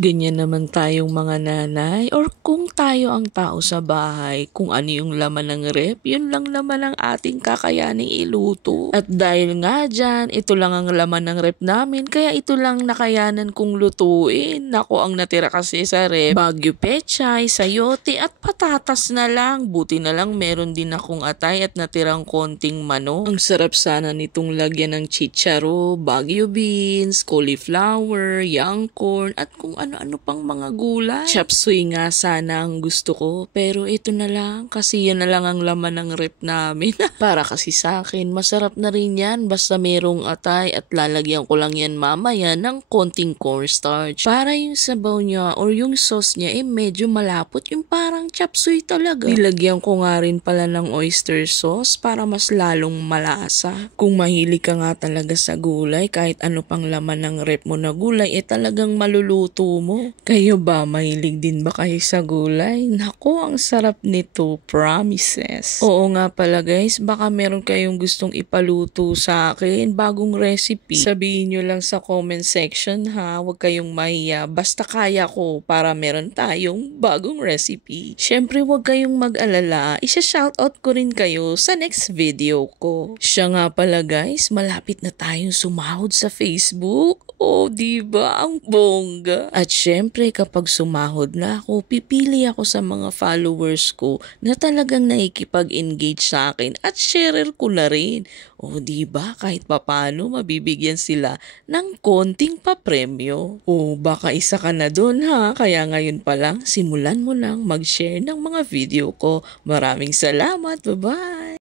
Ganyan naman tayong mga nanay or kung tayo ang tao sa bahay, kung ano yung laman ng rep, yun lang naman ang ating kakayaning iluto. At dahil nga dyan, ito lang ang laman ng rep namin, kaya ito lang nakayanan kong lutuin. Nako, ang natira kasi sa rep, Baguio pechay, sayote at patatas na lang. Buti na lang meron din akong atay at natirang konting manok. Ang sarap sana nitong lagyan ng chicharo, Baguio beans, cauliflower, young corn at kung ano-ano pang mga gulay. Chop suey nga sana ang gusto ko, pero ito na lang kasi yan na lang ang laman ng rep namin. Para kasi sa akin, masarap na rin yan basta merong atay at lalagyan ko lang yan mamaya ng konting cornstarch. Para yung sabaw niya or yung sauce niya medyo malapot, yung parang chop suey talaga. Nilagyan ko nga rin pala ng oyster sauce para mas lalong malasa. Kung mahilig ka nga talaga sa gulay, kahit ano pang laman ng rep mo na gulay, talagang maluluto mo. Kayo ba, mahilig din ba kayo sa gulay? Naku, ang sarap nito, promises. Oo nga pala guys, baka meron kayong gustong ipaluto sa akin, bagong recipe. Sabihin nyo lang sa comment section ha, huwag kayong mahiya, basta kaya ko para meron tayong bagong recipe. Syempre huwag kayong mag-alala, isa-shoutout ko rin kayo sa next video ko. Siya nga pala guys, malapit na tayong sumahod sa Facebook. Oh, diba? Ang bongga. At syempre, kapag sumahod na ako, pipili ako sa mga followers ko na talagang nakikipag-engage sa akin at sharer ko na rin. Oh, diba? Kahit papano, mabibigyan sila ng konting papremyo. Oh, baka isa ka na dun ha? Kaya ngayon pa lang, simulan mo lang mag-share ng mga video ko. Maraming salamat. Bye-bye!